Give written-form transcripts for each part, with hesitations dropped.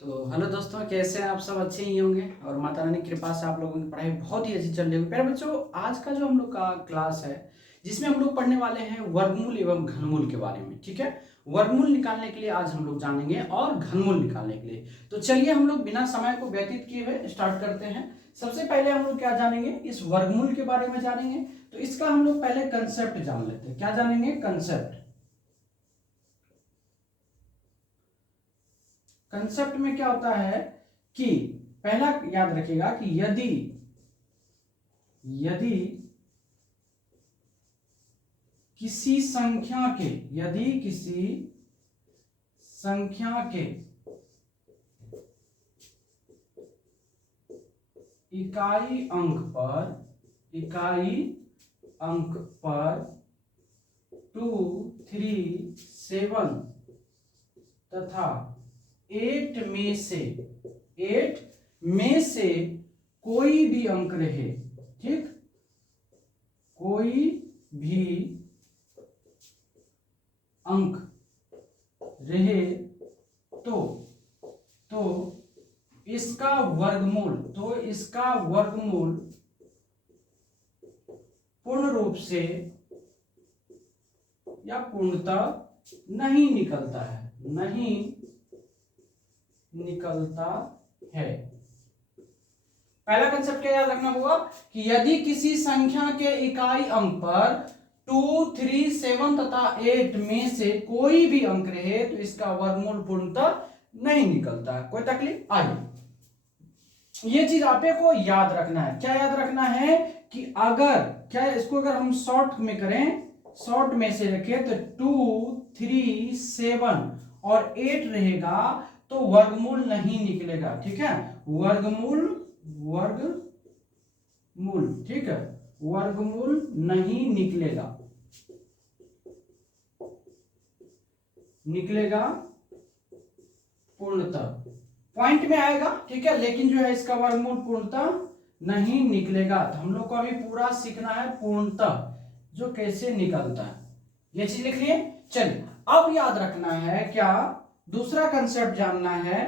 तो हेलो दोस्तों, कैसे हैं आप सब? अच्छे ही होंगे और माता रानी की कृपा से आप लोगों की पढ़ाई बहुत ही अच्छी चल रही होगी। प्यारे बच्चों, आज का जो हम लोग का क्लास है जिसमें हम लोग पढ़ने वाले हैं वर्गमूल एवं घनमूल के बारे में। ठीक है, वर्गमूल निकालने के लिए आज हम लोग जानेंगे और घनमूल निकालने के लिए। तो चलिए हम लोग बिना समय को व्यतीत किए हुए स्टार्ट करते हैं। सबसे पहले हम लोग क्या जानेंगे? इस वर्गमूल के बारे में जानेंगे। तो इसका हम लोग पहले कंसेप्ट जान लेते हैं। क्या जानेंगे? कंसेप्ट। कंसेप्ट में क्या होता है कि पहला याद रखिएगा कि यदि यदि किसी संख्या के यदि किसी संख्या के इकाई अंक पर 2, 3, 7 तथा 8 में से कोई भी अंक रहे। ठीक, कोई भी अंक रहे तो इसका वर्गमूल पूर्ण रूप से या पूर्णतः नहीं निकलता है। पहला कंसेप्ट क्या याद रखना होगा कि यदि किसी संख्या के इकाई अंक पर 2, 3, 7 तथा 8 में से कोई भी अंक रहे तो इसका वर्गमूल पूर्णतः नहीं निकलता। कोई तकलीफ आई? ये चीज आपे को याद रखना है। क्या याद रखना है कि इसको अगर हम शॉर्ट में करें, शॉर्ट में से रखें तो 2, 3, 7 और 8 रहेगा तो वर्गमूल नहीं निकलेगा। ठीक है, वर्गमूल ठीक है, वर्गमूल नहीं निकलेगा पूर्णतः। पॉइंट में आएगा, ठीक है, लेकिन जो है इसका वर्गमूल पूर्णतः नहीं निकलेगा। तो हम लोग को अभी पूरा सीखना है पूर्णतः जो कैसे निकलता है, ये चीज लिख लिए। चलिए अब याद रखना है, क्या दूसरा कंसेप्ट जानना है।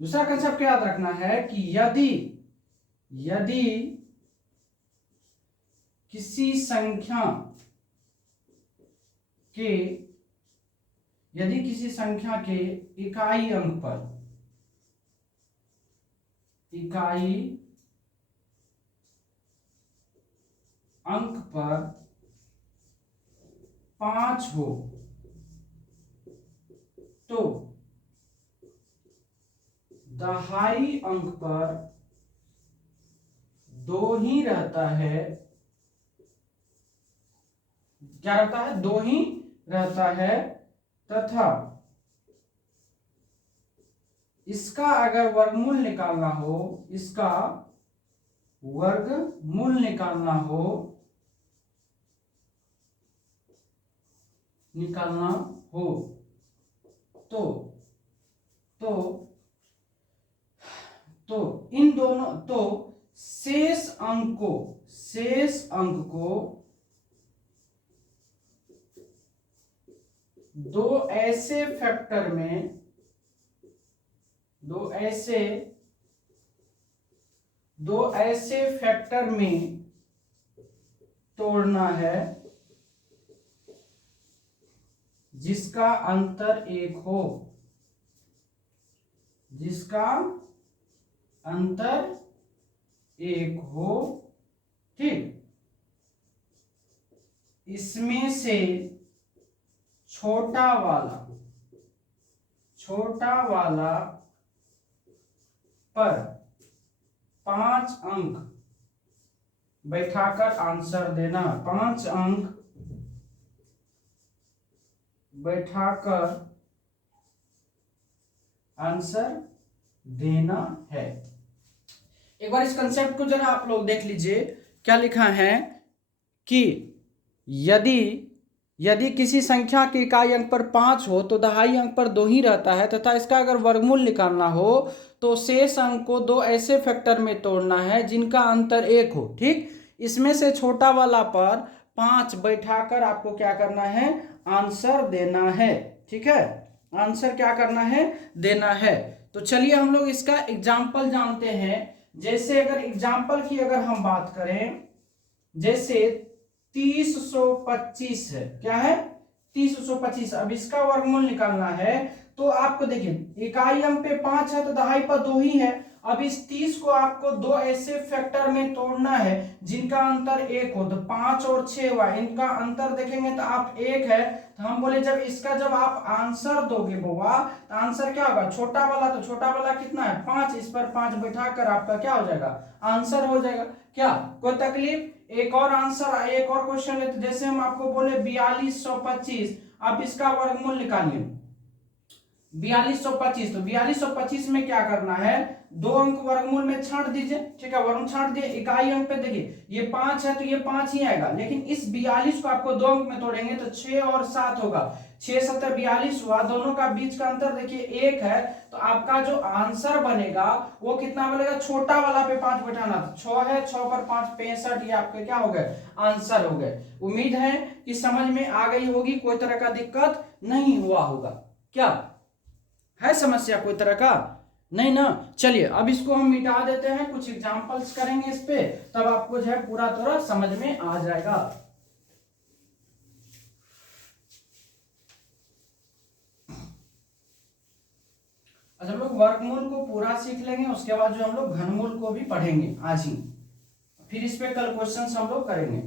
दूसरा कंसेप्ट क्या याद रखना है कि यदि किसी संख्या के इकाई अंक पर 5 हो तो दहाई अंक पर 2 ही रहता है। क्या रहता है? 2 ही रहता है तथा इसका अगर वर्गमूल निकालना हो तो इन दोनों शेष अंक को दो ऐसे फैक्टर में तोड़ना है जिसका अंतर 1 हो। ठीक, इसमें से छोटा वाला पर 5 अंक बैठाकर आंसर देना। 5 अंक बैठाकर आंसर देना है। एक बार इस कंसेप्ट को जरा आप लोग देख लीजिए। क्या लिखा है कि यदि किसी संख्या के इकाई अंक पर 5 हो तो दहाई अंक पर 2 ही रहता है तथा इसका अगर वर्गमूल निकालना हो तो शेष अंक को 2 ऐसे फैक्टर में तोड़ना है जिनका अंतर 1 हो। ठीक, इसमें से छोटा वाला पर 5 बैठाकर आपको क्या करना है, आंसर देना है। ठीक है, आंसर क्या करना है, देना है। तो चलिए हम लोग इसका एग्जाम्पल जानते हैं। जैसे अगर एग्जाम्पल की अगर हम बात करें, जैसे 3025 है, क्या है, 3025। अब इसका वर्गमूल निकालना है तो आपको देखिए इकाई अंक पे 5 है तो दहाई पर 2 ही है। अब इस 30 को आपको 2 ऐसे फैक्टर में तोड़ना है जिनका अंतर 1 हो। तो 5 और 6 हुआ, इनका अंतर देखेंगे तो आप 1 है। तो हम बोले जब इसका जब आप आंसर दोगे बुआ तो आंसर क्या होगा, छोटा वाला, तो छोटा वाला कितना है 5, इस पर 5 बैठाकर आपका क्या हो जाएगा, आंसर हो जाएगा। क्या कोई तकलीफ? एक और आंसर, एक और क्वेश्चन लेते, जैसे हम आपको बोले 4225। अब इसका वर्गमूल निकालिए 4225। तो 4225 में क्या करना है, 2 अंक वर्गमूल में छांट दीजिए। ठीक है, वर्गमूल छांट दिए, इकाई अंक पे देखिए ये 5 है तो ये 5 ही आएगा, लेकिन इस 42 को आपको 2 अंक में तोड़ेंगे तो 6 और 7 होगा। 6 7 42 हुआ, दोनों का बीच का अंतर देखिए 1 है। तो आपका जो आंसर बनेगा वो कितना बनेगा, छोटा वाला पे 5 बैठाना, 6 है, 6 पर 5 65, ये आपके क्या हो गए, आंसर हो गए। उम्मीद है कि समझ में आ गई होगी, कोई तरह का दिक्कत नहीं हुआ होगा। क्या है समस्या, कोई तरह का नहीं ना? चलिए अब इसको हम मिटा देते हैं, कुछ एग्जांपल्स करेंगे इस पे, तब आपको जो है पूरा तरह समझ में आ जाएगा। अच्छा, हम लोग वर्गमूल को पूरा सीख लेंगे, उसके बाद जो हम लोग घनमूल को भी पढ़ेंगे आज ही, फिर इस पे कल क्वेश्चंस हम लोग करेंगे।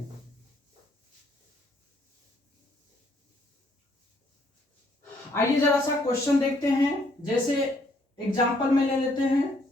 आइए जरा सा क्वेश्चन देखते हैं। जैसे एग्जांपल में ले लेते हैं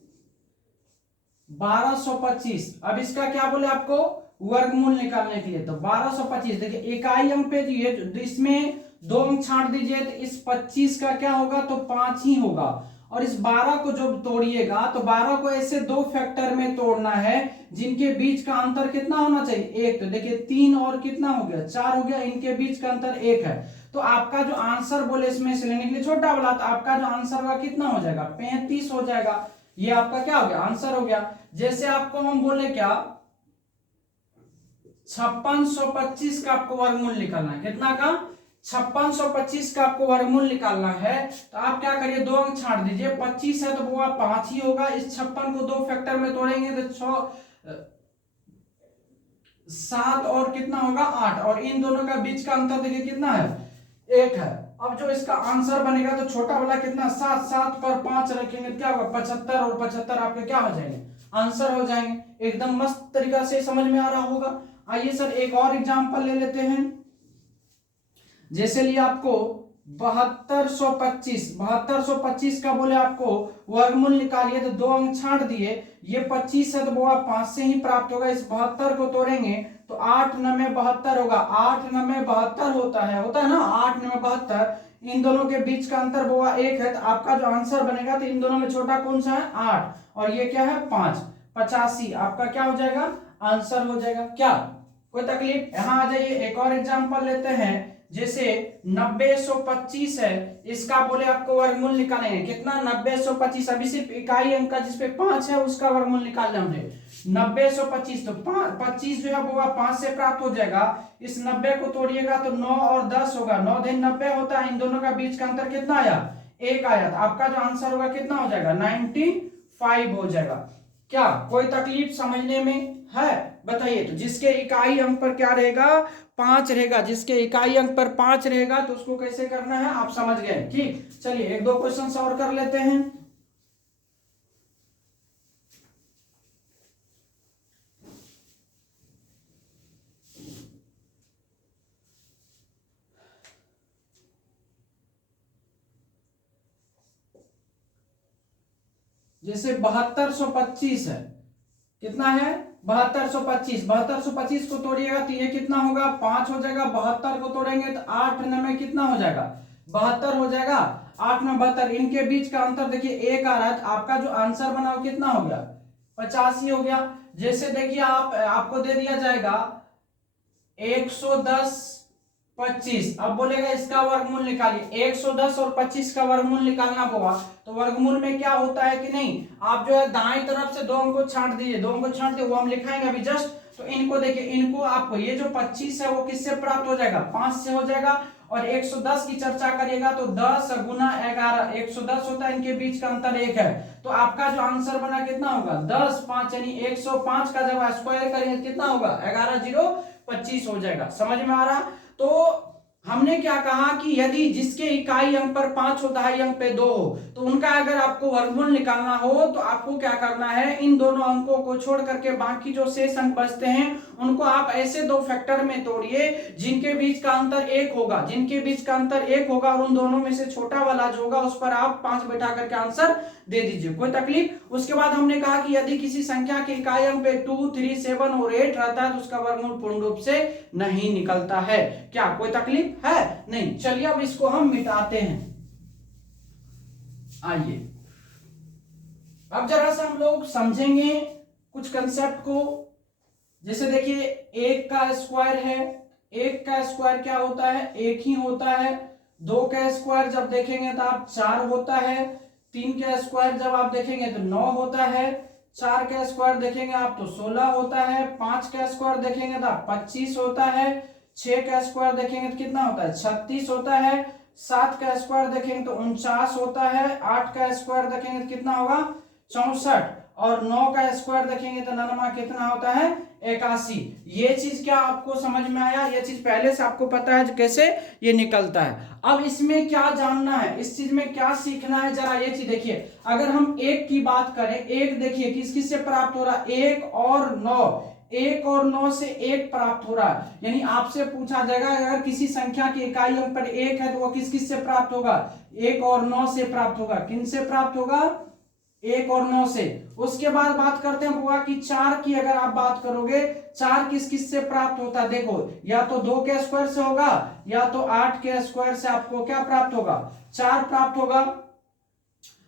1225। अब इसका क्या बोले आपको, वर्गमूल निकालने के लिए। तो 1225 देखिए इकाई अंक पे ये इसमें 2 अंक छांट दीजिए तो इस 25 का क्या होगा, तो 5 ही होगा। और इस 12 को जब तोड़िएगा तो 12 को ऐसे 2 फैक्टर में तोड़ना है जिनके बीच का अंतर कितना होना चाहिए, 1। तो देखिए 3 और कितना हो गया, 4 हो गया, इनके बीच का अंतर 1 है। तो आपका जो आंसर बोले इसमें से लेने के लिए छोटा वाला, तो आपका जो आंसर होगा कितना हो जाएगा, 35 हो जाएगा। ये आपका क्या हो गया, आंसर हो गया। जैसे आपको हम बोले क्या, 5625 का आपको वर्गमूल निकालना है, कितना का, 5625 का आपको वर्गमूल निकालना है। तो आप क्या करिए, 2 अंक छांट दीजिए, 25 है तो वो 5 ही होगा। इस 56 को 2 फैक्टर में तोड़ेंगे तो 6 7 और कितना होगा, 8, और इन दोनों का बीच का अंतर देखिए कितना है, 1 है। अब जो इसका आंसर बनेगा तो छोटा वाला कितना, 7, 7 पर 5 रखेंगे क्या होगा, 75, और 75 आपके क्या हो जाएंगे, आंसर हो जाएंगे। एकदम मस्त तरीका से समझ में आ रहा होगा। आइए सर एक और एग्जांपल ले लेते हैं। जैसे लिए आपको 7225, 7225 का बोले आपको वर्गमूल निकालिए तो 2 अंक छांट दिए, ये 25 है तो वो 5 से ही प्राप्त होगा। इस 72 को तोड़ेंगे तो 8 9 72 होगा, 8 9 72 होता है ना, 8 9 72। इन दोनों के बीच का अंतर वो 1 है। तो आपका जो आंसर बनेगा, तो इन दोनों में छोटा कौन सा है, 8, और ये क्या है 5, 85 आपका क्या हो जाएगा, आंसर हो जाएगा। क्या कोई तकलीफ? यहां आ जाइए, एक और एग्जांपल लेते हैं। जैसे 90-125 है, इसका बोले आपको वर्गमूल निकालेंगे, कितना, 90-125। अभी सिर्फ इकाई अंक का जिसपे 5 है उसका वर्गमूल निकालना है। 90-125 तो 25 जो है वो 5 से प्राप्त हो जाएगा। इस 90 को तोड़िएगा तो 9 और 10 होगा, 9 दिन 90 होता है। इन दोनों का बीच का अंतर कितना आया, 1 आया। तो आपका जो आंसर होगा कितना हो जाएगा, 95 हो जाएगा। क्या कोई तकलीफ समझने में है, बताइए। तो जिसके इकाई अंक पर क्या रहेगा, 5 रहेगा, जिसके इकाई अंक पर 5 रहेगा तो उसको कैसे करना है आप समझ गए। ठीक, चलिए एक दो क्वेश्चन और कर लेते हैं। जैसे 7225 है, कितना है, 7225। 7225 को तोड़िएगा तो ये कितना होगा, 5 हो जाएगा। 72 को तोड़ेंगे तो 8 9 कितना हो जाएगा, 72 हो जाएगा। 8 9 72, इनके बीच का अंतर देखिए 1 आ रहा है। तो आपका जो आंसर बना वो कितना हो गया, 85 हो गया। जैसे देखिए आपको दे दिया जाएगा 110-25। अब बोलेगा इसका वर्गमूल निकालिए। 110 और 25 का वर्गमूल निकालना होगा। तो वर्गमूल में क्या होता है कि नहीं, आप जो है दाएं तरफ से 2 अंक को छांट दीजिए, 2 अंक को छांट दिए, वो हम लिखाएंगे अभी जस्ट। तो इनको देखिए, इनको आपको ये जो 25 है वो किससे प्राप्त हो जाएगा, 5 से हो जाएगा। और 110 की चर्चा करिएगा तो 10 गुना 11, 110 होता है, इनके बीच का अंतर 1 है। तो आपका जो आंसर बना कितना होगा, 10 5 यानी 105 का जब स्क्वायर करेंगे कितना होगा, 11 0 25 हो जाएगा। समझ में आ रहा। तो हमने क्या कहा कि यदि जिसके इकाई अंक पर 5 हो, दहाई अंक पे 2 हो, तो उनका अगर आपको वर्गमूल निकालना हो तो आपको क्या करना है, इन दोनों अंकों को छोड़ करके बाकी जो शेष अंक बचते हैं उनको आप ऐसे दो फैक्टर में तोड़िए जिनके बीच का अंतर 1 होगा, जिनके बीच का अंतर 1 होगा, और उन दोनों में से छोटा वाला जो होगा उस पर आप 5 बैठा करके आंसर दे दीजिए, कोई तकलीफ। उसके बाद हमने कहा कि यदि किसी संख्या के इकाई अंक पे 2 3 7 और 8 रहता है तो उसका वर्गमूल पूर्ण रूप से नहीं निकलता है। क्या कोई तकलीफ है, नहीं। चलिए अब इसको हम मिटाते हैं। आइए अब जरा सा हम लोग समझेंगे कुछ कंसेप्ट को। जैसे देखिए, 1 का स्क्वायर है, 1 का स्क्वायर क्या होता है, 1 ही होता है। 2 का स्क्वायर जब देखेंगे तो आप 4 होता है। 3 का स्क्वायर जब आप देखेंगे तो 9 होता है। 4 का स्क्वायर देखेंगे आप तो 16 होता है। 5 का स्क्वायर देखेंगे तो 25 होता है। 6 का स्क्वायर देखेंगे तो कितना होता है, 36 होता है। 7 का स्क्वायर देखेंगे तो 49 होता है। 8 का स्क्वायर देखेंगे तो कितना होगा, 64। और 9 का स्क्वायर देखेंगे तो 99 कितना होता है, 81। ये चीज क्या आपको समझ में आया, ये चीज पहले से आपको पता है कैसे ये निकलता है। अब इसमें क्या जानना है, इस चीज में क्या सीखना है, जरा ये चीज देखिए। अगर हम 1 की बात करें, 1 देखिए किस किस से प्राप्त हो रहा है, 1 और 9, 1 और 9 से 1 प्राप्त हो रहा है। यानी आपसे पूछा जाएगा अगर किसी संख्या की इकाई अंक पर 1 है तो वह किस किस से प्राप्त होगा, 1 और 9 से प्राप्त होगा। किन से प्राप्त होगा, 1 और 9 से। उसके बाद बात करते हैं बुआ की 4 की, अगर आप बात करोगे 4 किस किस से प्राप्त होता है, देखो या तो 2 के स्क्वायर से होगा या तो 8 के स्क्वायर से आपको क्या प्राप्त होगा, 4 प्राप्त होगा।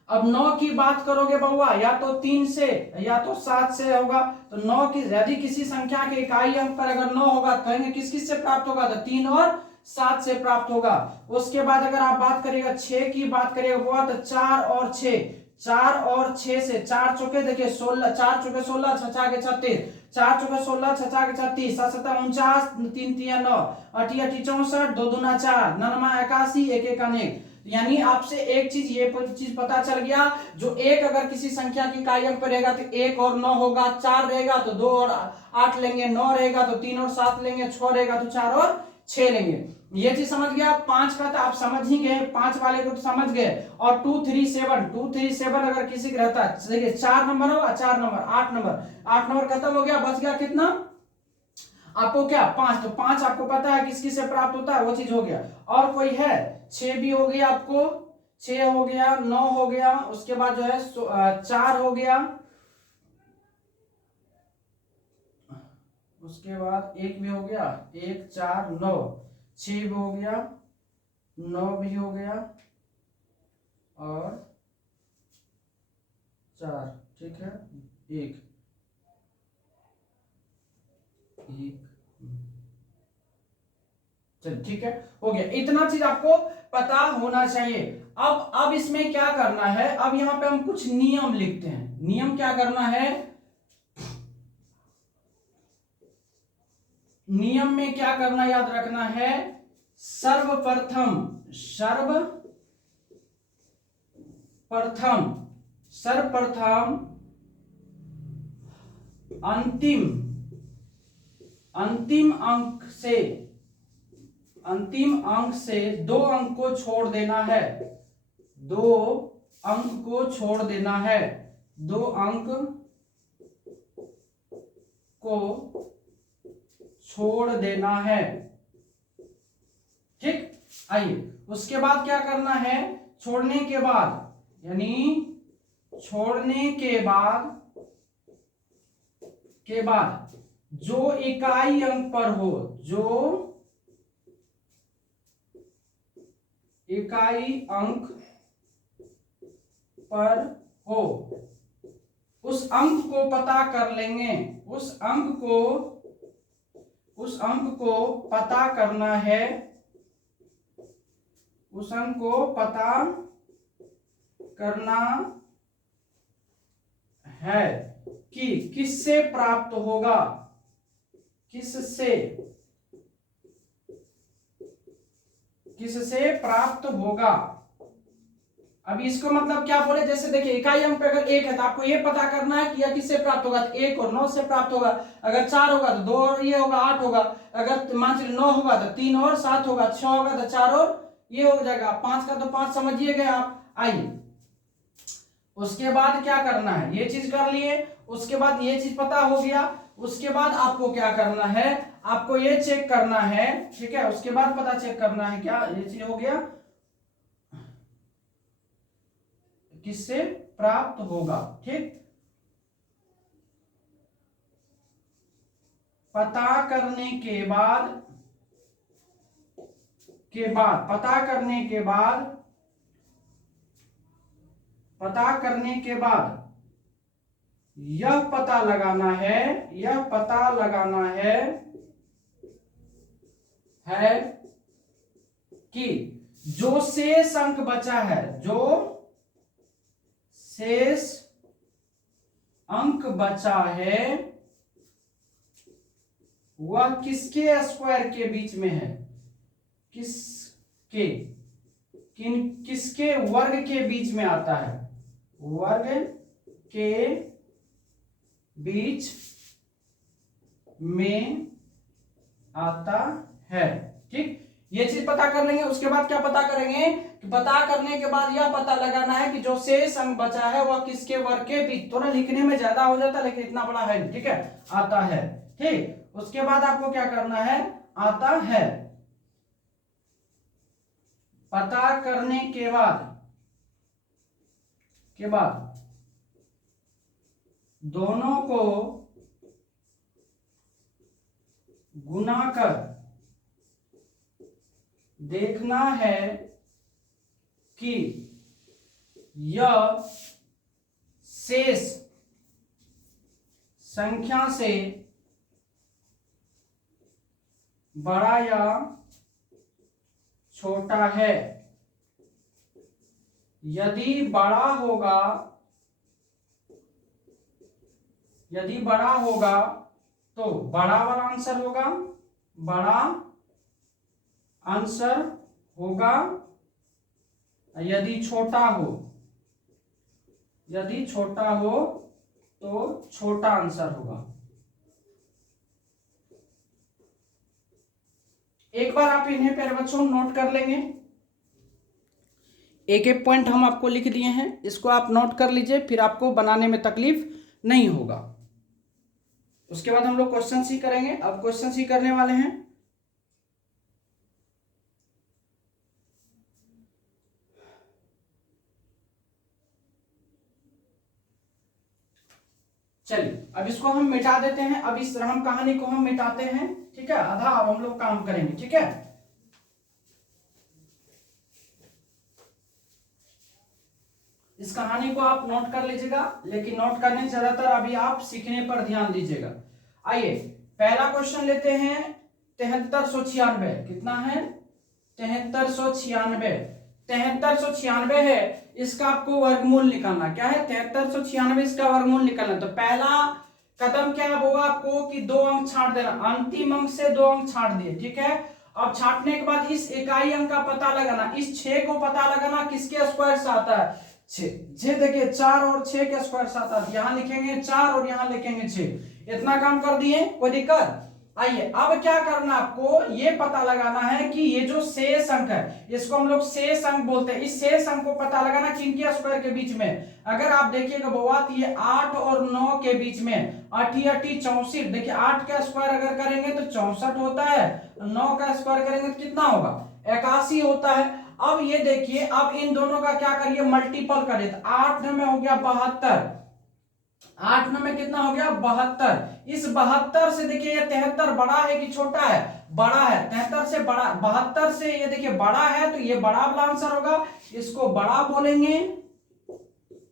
अब 9 की बात करोगे बउआ या तो 3 से या तो 7 से होगा। तो 9 की यदि किसी संख्या के इकाई अंक पर अगर 9 होगा तो कहेंगे किस किस से प्राप्त होगा, तो 3 और 7 से प्राप्त होगा। उसके बाद अगर आप बात करिएगा 6 की बात करिएगा बुआ तो 4 और 6, 4 और 6 से, 4 चौके देखिए 16, 4 चौके 16, 6 के 36, 4 चौके 16, 6 के 36, 7 7 49, 3 3 9, 8 8 64, 2 2 4, 99 81, 1 1 अनेक। यानी आपसे एक चीज ये चीज पता चल गया, जो 1 अगर किसी संख्या की इकाई अंक पर रहेगा तो 1 और 9 होगा। 4 रहेगा तो 2 और 8 लेंगे। 9 रहेगा तो 3 और 7 लेंगे। 6 रहेगा तो 4 और 6 लेंगे। ये चीज समझ गया। 5 का तो आप समझ ही गए, 5 वाले को तो समझ गए। और 2 3 7, 2 3 7 अगर किसी का रहता है, देखिए 4 नंबर होगा, 4 नंबर, 8 नंबर, 8 नंबर खत्म हो गया, बच गया कितना आपको, क्या 5। तो 5 आपको पता है किस किस से प्राप्त होता है, वो चीज हो गया। और कोई है, 6 भी हो गया आपको, 6 हो गया, 9 हो गया, उसके बाद जो है 4 हो गया, उसके बाद 1 भी हो गया, 1 4 9, 6 भी हो गया, 9 भी हो गया और 4, ठीक है, 1 चल ठीक है, हो गया। इतना चीज आपको पता होना चाहिए। अब इसमें क्या करना है, अब यहां पे हम कुछ नियम लिखते हैं। नियम क्या करना है, नियम में क्या करना याद रखना है, सर्वप्रथम सर्वप्रथम अंतिम अंक से 2 अंक को छोड़ देना है। 2 अंक को छोड़ देना है। 2 अंक को छोड़ देना है, ठीक। आइए उसके बाद क्या करना है, छोड़ने के बाद, यानी छोड़ने के बाद जो इकाई अंक पर हो, जो इकाई अंक पर हो, उस अंक को पता कर लेंगे। उस अंक को पता करना है। उस अंक को पता करना है कि किससे प्राप्त होगा, किससे किससे प्राप्त होगा। अब इसको मतलब क्या बोले, जैसे देखिए इकाई अंक पे अगर 1 है तो आपको ये पता करना है कि यह किससे प्राप्त होगा, तो 1 और 9 से प्राप्त होगा। अगर 4 होगा तो 2 और ये होगा 8 होगा। अगर मान चलिए 9 होगा तो 3 और 7 होगा, 6 होगा तो 4 और ये हो जाएगा, 5 का तो 5 समझिए गए आप। आइए उसके बाद क्या करना है, ये चीज कर लिए, उसके बाद ये चीज पता हो गया, उसके बाद आपको क्या करना है, आपको ये चेक करना है, ठीक है। उसके बाद पता चेक करना है क्या, ये चीज हो गया किससे प्राप्त होगा, ठीक। पता करने के बाद पता करने के बाद यह पता लगाना है कि जो शेष अंक बचा है, जो शेष अंक बचा है वह किसके स्क्वायर के बीच में है, किसके वर्ग के बीच में आता है, वर्ग के बीच में आता है, ठीक। ये चीज पता कर लेंगे। उसके बाद क्या पता करेंगे कि पता करने के बाद यह पता लगाना है कि जो शेष अंक बचा है वह किसके वर्ग के बीच, थोड़ा लिखने में ज्यादा हो जाता है लेकिन इतना बड़ा है, ठीक है, आता है, ठीक। उसके बाद आपको क्या करना है, आता है, पता करने के बाद दोनों को गुना कर देखना है कि यह शेष संख्या से बड़ा या छोटा है। यदि बड़ा होगा तो बड़ा वाला आंसर होगा, यदि छोटा हो तो छोटा आंसर होगा। एक बार आप इन्हें प्यारे बच्चों नोट कर लेंगे, एक एक पॉइंट हम आपको लिख दिए हैं, इसको आप नोट कर लीजिए, फिर आपको बनाने में तकलीफ नहीं होगा। उसके बाद हम लोग क्वेश्चन सी करेंगे। अब क्वेश्चन सी करने वाले हैं। चलिए अब इसको हम मिटा देते हैं। अब इस राम कहानी को हम मिटाते हैं, ठीक है, आधा अब हम लोग काम करेंगे, ठीक है। इस कहानी को आप नोट कर लीजिएगा, लेकिन नोट करने से ज्यादातर अभी आप सीखने पर ध्यान दीजिएगा। आइए पहला क्वेश्चन लेते हैं, 7396 कितना है, 7396 7396 है, इसका आपको वर्गमूल निकालना। क्या है, 7396 इसका वर्गमूल निकालना। तो पहला कदम क्या होगा आपको कि 2 अंक छांट देना, अंतिम अंक से 2 अंक छांट दिए, ठीक है। अब छांटने के बाद इस इकाई अंक का पता लगाना, इस 6 को पता लगाना किसके स्क्वायर से आता है, 6 देखिए 4 और 6 के स्क्वायर से आता है, यहां लिखेंगे 4 और यहां लिखेंगे 6। इतना काम कर दिए, कोई दिक्कत। आइए अब क्या करना, आपको ये पता लगाना है कि ये जो शेष अंक है इसको हम लोग शेष अंक बोलते हैं। इस शेष अंक को पता लगाना किनके स्क्वायर के बीच में। अगर आप देखिएगा बउआ तो ये 8 और 9 के बीच में, 8 64। देखिए 8 का स्क्वायर अगर करेंगे तो 64 होता है, 9 का स्क्वायर करेंगे तो कितना होगा, 81 होता है। अब ये देखिए, अब इन दोनों का क्या करिए, मल्टीपल करिए, तो 8 में हो गया 72, 8 में कितना हो गया 72। इस 72 से देखिए ये 73 बड़ा है कि छोटा है, बड़ा है। 73 से बड़ा, 72 से ये देखिए बड़ा है, तो ये बड़ा वाला आंसर होगा, इसको बड़ा बोलेंगे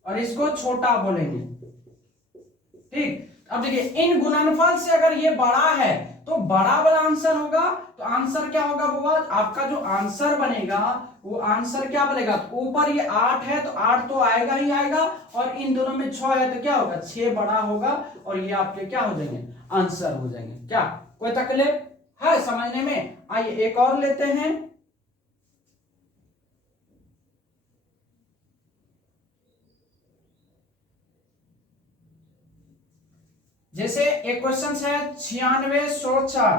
और इसको छोटा बोलेंगे, ठीक। अब देखिए इन गुणनफल से अगर ये बड़ा है तो बड़ा वाला आंसर होगा। तो आंसर क्या होगा बुआ, आपका जो आंसर बनेगा वो आंसर क्या बनेगा, ऊपर ये 8 है तो 8 तो आएगा ही आएगा, और इन दोनों में 6 है तो क्या होगा, 6 बड़ा होगा, और ये आपके क्या हो जाएंगे, आंसर हो जाएंगे। क्या कोई तकलीफ है समझने में? आइए एक और लेते हैं। जैसे एक क्वेश्चन है 9604।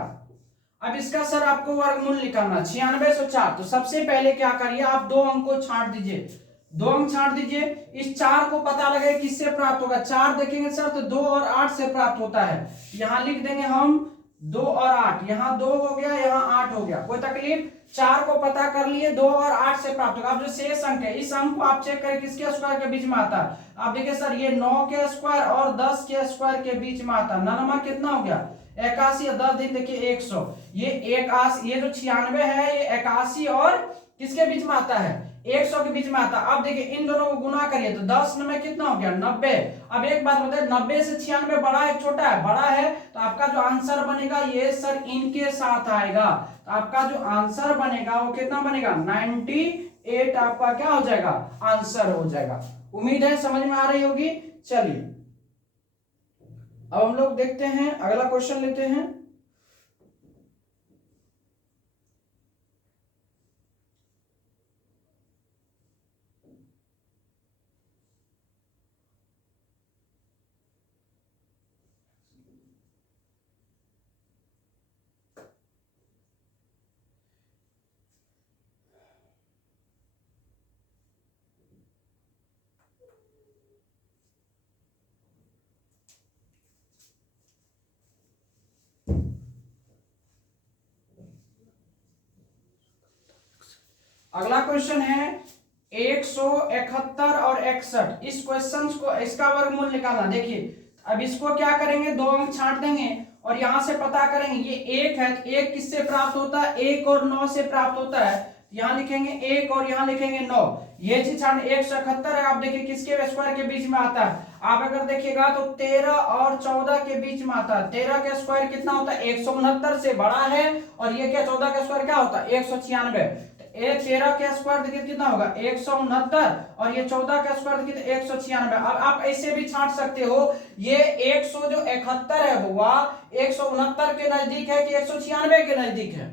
अब इसका सर आपको वर्गमूल निकालना 9604। तो सबसे पहले क्या करिए, आप दो अंक को छांट दीजिए, दो अंक छांट दीजिए। इस 4 को पता लगे किससे प्राप्त होगा, 4 देखेंगे सर तो 2 और 8 से प्राप्त होता है। यहां लिख देंगे हम 2 और 8, यहाँ 2 हो गया, यहाँ 8 हो गया, कोई तकलीफ? 4 को पता कर लिए, 2 और 8 से प्राप्त होगा। अब जो शेष अंक है, इस अंक को आप चेक करें किसके स्क्वायर के बीच में आता है। आप देखिए सर ये 9 के स्क्वायर और 10 के स्क्वायर के बीच में आता है। 9 कितना हो गया 81 और 10 दिन देखिए 100। ये 81, ये जो 96 है ये 81 और किसके बीच में आता है, 100 के बीच में आता है। अब देखिए इन दोनों को गुना करिए तो 10 में कितना हो गया 90। अब एक बात बताइए 90 से 96 बड़ा है छोटा है? बड़ा है। तो आपका जो आंसर बनेगा ये सर इनके साथ आएगा। तो आपका जो आंसर बनेगा वो कितना बनेगा 98 आपका क्या हो जाएगा आंसर हो जाएगा। उम्मीद है समझ में आ रही होगी। चलिए अब हम लोग देखते हैं अगला क्वेश्चन लेते हैं। अगला क्वेश्चन है 171 और 61। इस क्वेश्चन को इसका वर्गमूल निकालना। देखिए अब इसको क्या करेंगे, दो अंक छांट देंगे और यहां से पता करेंगे ये 1 है, 1 किससे प्राप्त होता है 1 और 9 से प्राप्त होता है। यहां लिखेंगे 1 और यहां लिखेंगे 9। ये चीज छांट 171 है, आप देखिए किसके स्क्वायर के बीच में आता है। आप अगर देखिएगा तो 13 और 14 के बीच में आता है। 13 का स्क्वायर कितना होता है 169 से बड़ा है, और ये क्या 14 का स्क्वायर क्या होता है 196। 13 का स्क्वायर देखिए कितना होगा 169 और ये 14 का स्क्वायर देखिए 196। अब आप ऐसे भी छांट सकते हो, ये 171 है वो 169 के नजदीक है कि 196 के नजदीक है।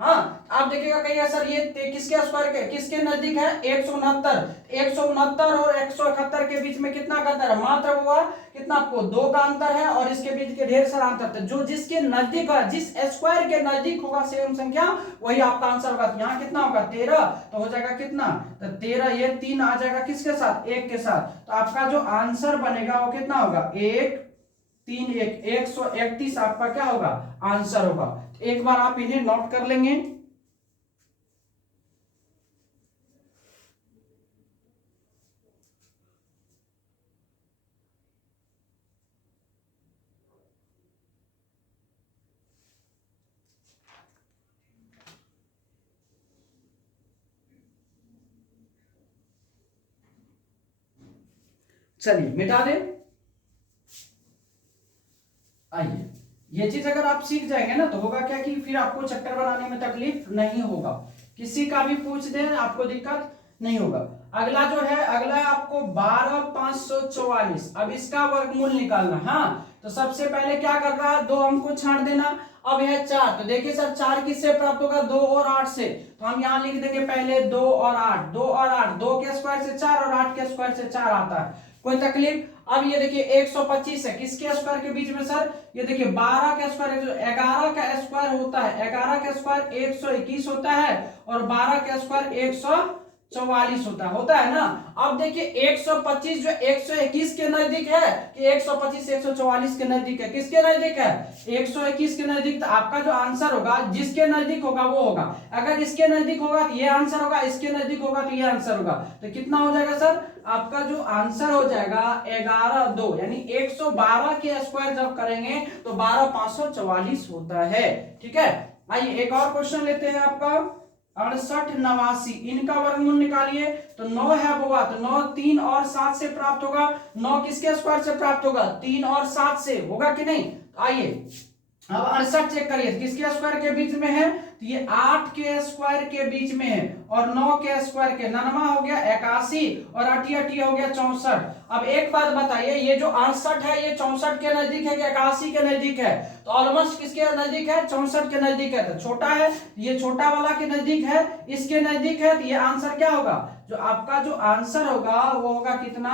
हाँ आप देखिएगा कहीं सर ये किसके स्क्वायर के किसके नजदीक है 169 और 171 के बीच में कितना का अंतर है, मात्र हुआ कितना आपको 2 का अंतर है, और इसके बीच के ढेर सारा अंतर है। जो जिसके नजदीक है, जिस स्क्वायर के नजदीक होगा सेम संख्या वही आपका आंसर होगा। तो यहाँ कितना होगा 13, तो हो जाएगा कितना तो 13, ये 3 आ जाएगा किसके साथ 1 के साथ। तो आपका जो आंसर बनेगा वो कितना होगा 1 3 1 131 आपका क्या होगा आंसर होगा। एक बार आप इन्हें नोट कर लेंगे। चलिए मिटा दें। आइए ये चीज अगर आप सीख जाएंगे ना तो होगा क्या कि फिर आपको चक्कर बनाने में तकलीफ नहीं होगा, किसी का भी पूछ दें आपको दिक्कत नहीं होगा। अगला जो है अगला है आपको 12544। अब इसका वर्गमूल निकालना। हाँ तो सबसे पहले क्या कर रहा है, दो अंक को छांट देना। अब है 4, तो देखिए सर 4 किससे प्राप्त होगा 2 और 8 से। तो हम यहां लिख देंगे पहले 2 और 8, 2 और 8, 2 के स्क्वायर से 4 और 8 के स्क्वायर से 4 आता है, कोई तकलीफ? अब ये देखिए 125 है, किसके स्क्वायर के बीच में सर, ये देखिए 12 का स्क्वायर, 11 का स्क्वायर होता है, 11 का स्क्वायर 121 होता है और 12 का स्क्वायर 144 होता है ना। अब देखिए 125 जो 121 के नजदीक है कि 125 144 के नजदीक है, किसके नजदीक है 121 के नजदीक। तो आपका जो आंसर होगा जिसके नजदीक होगा वो होगा। अगर इसके नजदीक होगा तो ये आंसर होगा, इसके नजदीक होगा तो ये आंसर होगा। तो कितना हो जाएगा सर, आपका जो आंसर हो जाएगा 11 2, यानी 112 के स्क्वायर जब करेंगे तो 12 544 होता है। ठीक है, आइए एक और क्वेश्चन लेते हैं आपका 68 89। इनका वर्गमूल निकालिए। तो 9 है बुआ, तो 9 3 और 7 से प्राप्त होगा। 9 किसके स्क्वायर से प्राप्त होगा 3 और 7 से, होगा कि नहीं? आइए अब 68 चेक करिए किसके स्क्वायर के बीच में है, तो ये 8 के स्क्वायर के बीच में है और 9 के स्क्वायर के 9 हो गया 81 और 88 हो गया 64। अब एक बात बताइए, ये जो 68 है ये 64 के नजदीक है कि 81 के नजदीक है? तो ऑलमोस्ट किसके नजदीक है? 64 के नजदीक है। तो छोटा है, ये छोटा वाला के नजदीक है, इसके नजदीक है, तो ये आंसर क्या होगा? जो आपका जो आंसर होगा वो होगा कितना?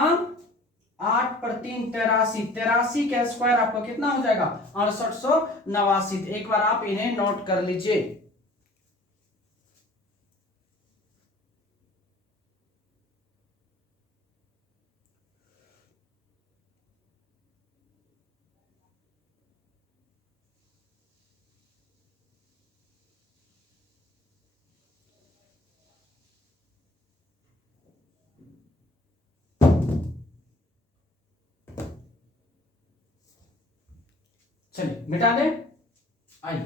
8 पर 3 83, 83 का स्क्वायर आपको कितना हो जाएगा? 6889। एक बार आप इन्हें नोट कर लीजिए। चलिए मिटा दें। आइए,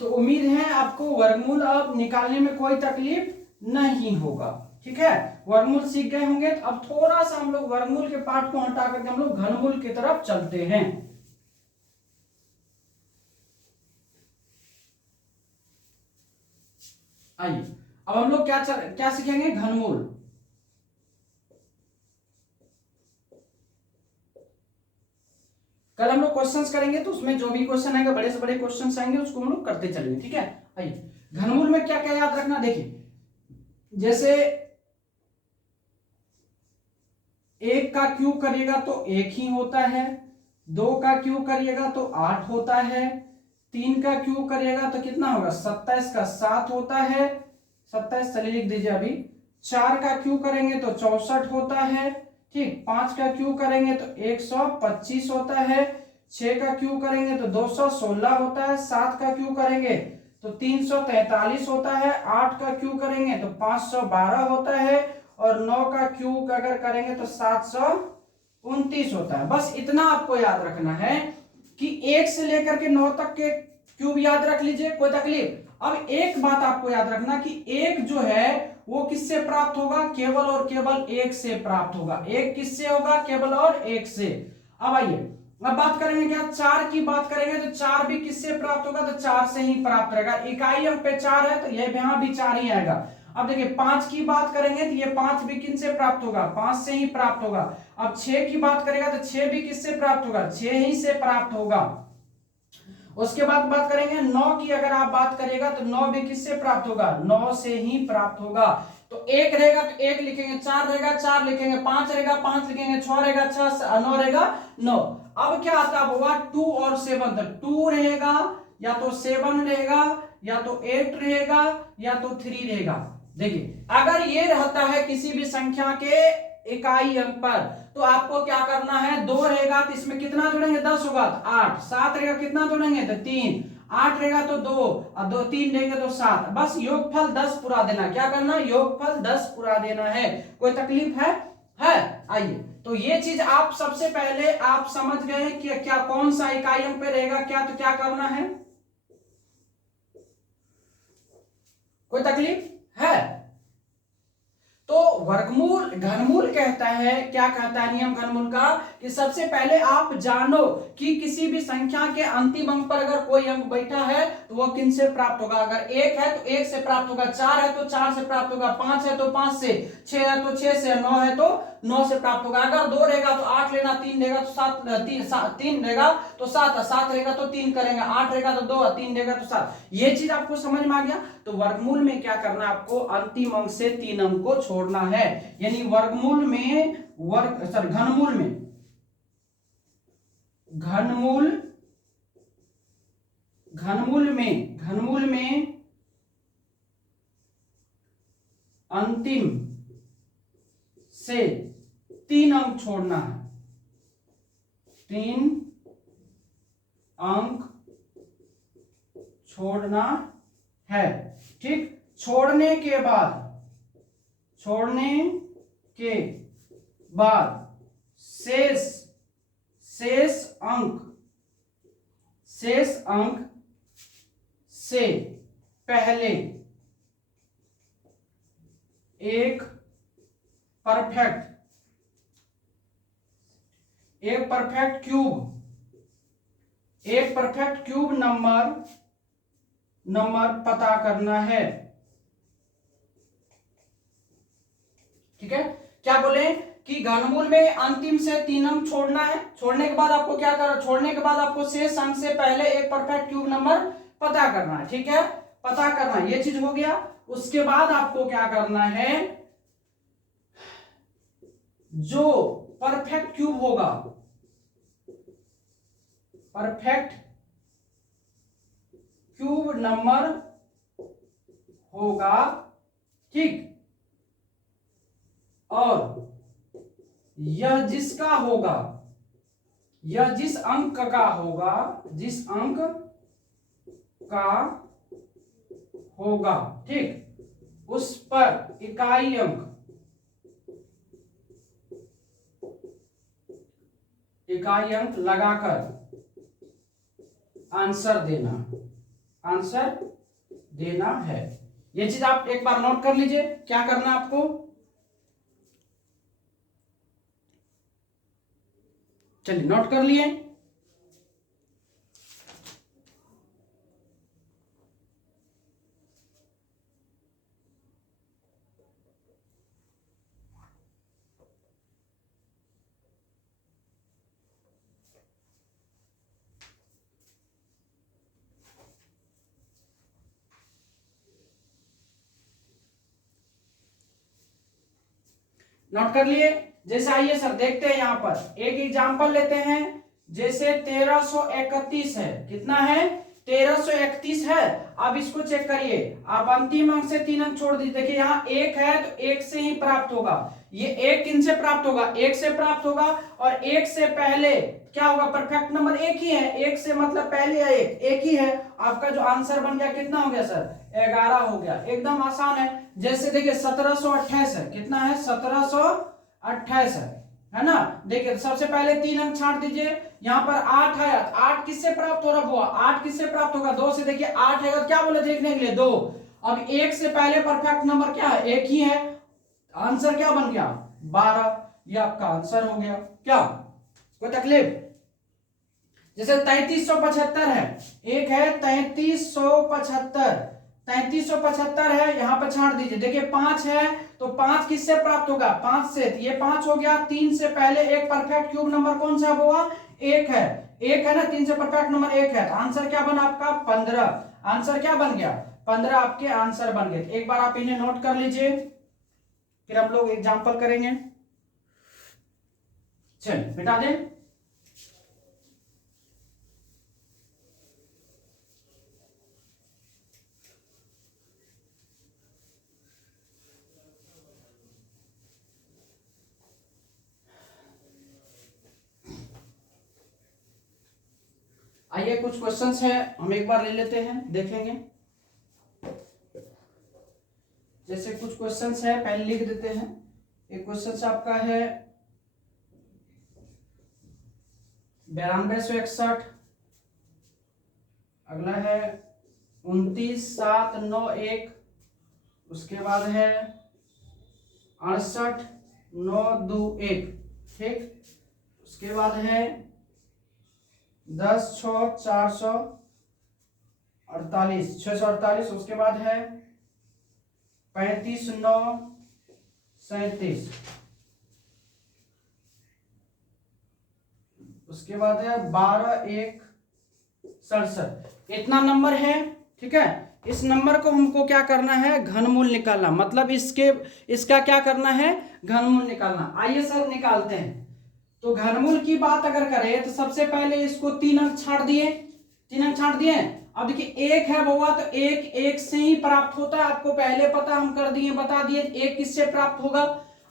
तो उम्मीद है आपको वर्गमूल अब निकालने में कोई तकलीफ नहीं होगा। ठीक है, वर्गमूल सीख गए होंगे। तो अब थोड़ा सा हम लोग वर्गमूल के पार्ट को हटा करके हम लोग घनमूल की तरफ चलते हैं। आइए, अब हम लोग क्या सीखेंगे? घनमूल। कल हम लोग क्वेश्चंस करेंगे, तो उसमें जो भी क्वेश्चन आएगा, बड़े से बड़े क्वेश्चंस आएंगे, उसको हम लोग करते चलेंगे। ठीक है, आइए घनमूल में क्या क्या याद रखना। देखिए, जैसे 1 का क्यूब करिएगा तो 1 ही होता है, 2 का क्यूब करिएगा तो 8 होता है, 3 का क्यूब करिएगा तो कितना होगा? 27 का 7 होता है, 27 चलिए लिख दीजिए अभी। 4 का क्यूब करेंगे तो 64 होता है। ठीक, 5 का क्यूब करेंगे तो 125 होता है, 6 का क्यूब करेंगे तो 216 होता है, 7 का क्यूब करेंगे तो 343 होता है, 8 का क्यूब करेंगे तो 512 होता है, और 9 का क्यूब अगर करेंगे तो 729 होता है। बस इतना आपको याद रखना है कि 1 से लेकर के 9 तक के क्यूब याद रख लीजिए, कोई तकलीफ। अब एक बात आपको याद रखना कि 1 जो है वो किससे प्राप्त होगा? केवल और केवल 1 से प्राप्त होगा। 1 किससे होगा? केवल और 1 से। अब आइए, अब बात करेंगे क्या? 4 की बात करेंगे तो 4 भी किससे प्राप्त होगा? तो 4 से ही प्राप्त रहेगा। इकाई अंक पे 4 है तो ये यहां भी 4 ही आएगा। अब देखिए 5 की बात करेंगे तो ये 5 भी किससे प्राप्त होगा? 5 से ही प्राप्त होगा। अब 6 की बात करेगा तो 6 भी किससे प्राप्त होगा? 6 ही से प्राप्त होगा। उसके बाद बात करेंगे 9 की, अगर आप बात करेगा तो 9 भी किससे प्राप्त होगा? 9 से ही प्राप्त होगा। तो 1 रहेगा तो 1 लिखेंगे, 4 रहेगा 4 लिखेंगे, 5 रहेगा 5 लिखेंगे, 6 रहेगा 6, 9 रहेगा 9। अब क्या आता होगा? 2 और 7, तो 2 रहेगा या तो 7 रहेगा या तो 8 रहेगा या तो 3 रहेगा। देखिए, अगर ये रहता है किसी भी संख्या के इकाई अंक पर, तो आपको क्या करना है? 2 रहेगा तो इसमें कितना जोड़ेंगे? 10 होगा तो 8, 7 रहेगा कितना जोड़ेंगे? तो 3, 8 रहेगा तो 2 और 2 3 रहेंगे तो 7। बस योगफल 10 पूरा देना। क्या करना? योगफल 10 पूरा देना है। कोई तकलीफ है? आइए, तो ये चीज आप सबसे पहले आप समझ गए कि क्या कौन सा इकाई अंक पे रहेगा क्या, तो क्या करना है? कोई तकलीफ है? तो वर्गमूल घनमूल कहता है, क्या कहता है नियम घनमूल का, कि सबसे पहले आप जानो कि किसी भी संख्या के अंतिम अंक पर अगर कोई अंक बैठा है तो वो किन से प्राप्त होगा। अगर 1 है तो 1 से प्राप्त होगा, 4 है तो 4 से प्राप्त होगा, 5 है तो 5 से, 6 है तो 6 से, 9 है तो 9 से प्राप्त होगा। अगर 2 रहेगा तो 8 लेना, 3 रहेगा तो 7, 3 रहेगा तो 7, 7 रहेगा तो 3 करेंगे, 8 रहेगा तो 2, 3 रहेगा तो 7। ये चीज आपको समझ में आ गया। तो वर्गमूल में क्या करना, आपको अंतिम अंक से 3 अंक को छोड़ना है। यानी घनमूल में घनमूल में अंतिम से 3 अंक छोड़ना है। 3 अंक छोड़ना है। ठीक, छोड़ने के बाद शेष अंक से पहले एक परफेक्ट क्यूब नंबर नंबर पता करना है। ठीक है, क्या बोले कि घनमूल में अंतिम से 3 अंक छोड़ना है, छोड़ने के बाद आपको क्या करना, छोड़ने के बाद आपको शेष अंक से पहले एक परफेक्ट क्यूब नंबर पता करना है। ठीक है, पता करना, ये चीज हो गया। उसके बाद आपको क्या करना है, जो परफेक्ट क्यूब होगा, परफेक्ट क्यूब नंबर होगा, ठीक, और यह जिसका होगा, यह जिस अंक का होगा, जिस अंक का होगा, ठीक, उस पर इकाई अंक, इकाई अंक लगाकर आंसर देना, आंसर देना है। ये चीज आप एक बार नोट कर लीजिए, क्या करना है आपको। चलिए नोट कर लिए। नोट कर लिए। जैसे आइए सर देखते हैं, यहां पर एक एग्जांपल लेते हैं। जैसे 1331 है, कितना है, 1331 है। अब इसको चेक करिए, आप अंतिम अंक से 3 अंक छोड़ दीजिए। देखिए यहाँ 1 है तो 1 से ही प्राप्त होगा। ये 1 किन से प्राप्त होगा, 1 से प्राप्त होगा। और 1 से पहले क्या होगा, परफेक्ट नंबर 1 ही है, 1 से मतलब पहले 1 ही है। आपका जो आंसर बन गया कितना हो गया सर, 11 हो गया। एकदम आसान है। जैसे देखिए 1728 है, कितना है, 1728 है ना। देखिए सबसे पहले 3 अंक छांट दीजिए। यहाँ पर 8 है, 8 किससे प्राप्त हो रहा हुआ, 8 किससे प्राप्त होगा, 2 से। देखिए 8 है, क्या बोले देखने के लिए, 2। अब 1 से पहले परफेक्ट नंबर क्या है, 1 ही है। आंसर क्या बन गया, 12। ये आपका आंसर हो गया। क्या कोई तकलीफ। जैसे 3375 है, एक है 3375, 3375 है, यहां पर छांट दीजिए। देखिए 5 है तो 5 किससे प्राप्त होगा, 5 से। तो ये 5 हो गया। 3 से पहले एक परफेक्ट क्यूब नंबर कौन सा हुआ, 1 है, 1 है ना। 3 से परफेक्ट नंबर 1 है, तो आंसर क्या बना आपका, 15। आंसर क्या बन गया, 15 आपके आंसर बन गए। एक बार आप इन्हें नोट कर लीजिए, फिर हम लोग एग्जाम्पल करेंगे। चलिए मिटा दें। आइए कुछ क्वेश्चंस है, हम एक बार ले लेते हैं, देखेंगे। जैसे कुछ क्वेश्चंस है, पहले लिख देते हैं। एक क्वेश्चन आपका है 9261, अगला है 29791, उसके बाद है 68921, ठीक। उसके बाद है 10/6/448, 648। उसके बाद है 35/9/37। उसके बाद है 12/1/67। इतना नंबर है, ठीक है। इस नंबर को हमको क्या करना है, घनमूल निकालना, मतलब इसका क्या करना है, घनमूल निकालना। आइए सर निकालते हैं। तो घनमूल की बात अगर करें तो सबसे पहले इसको 3 अंक छांट दिए, 3 अंक छांट दिए। अब देखिए 1 है बउआ, तो 1 से ही प्राप्त होता है, आपको पहले पता, हम कर दिए, बता दिए। 1 किससे प्राप्त होगा।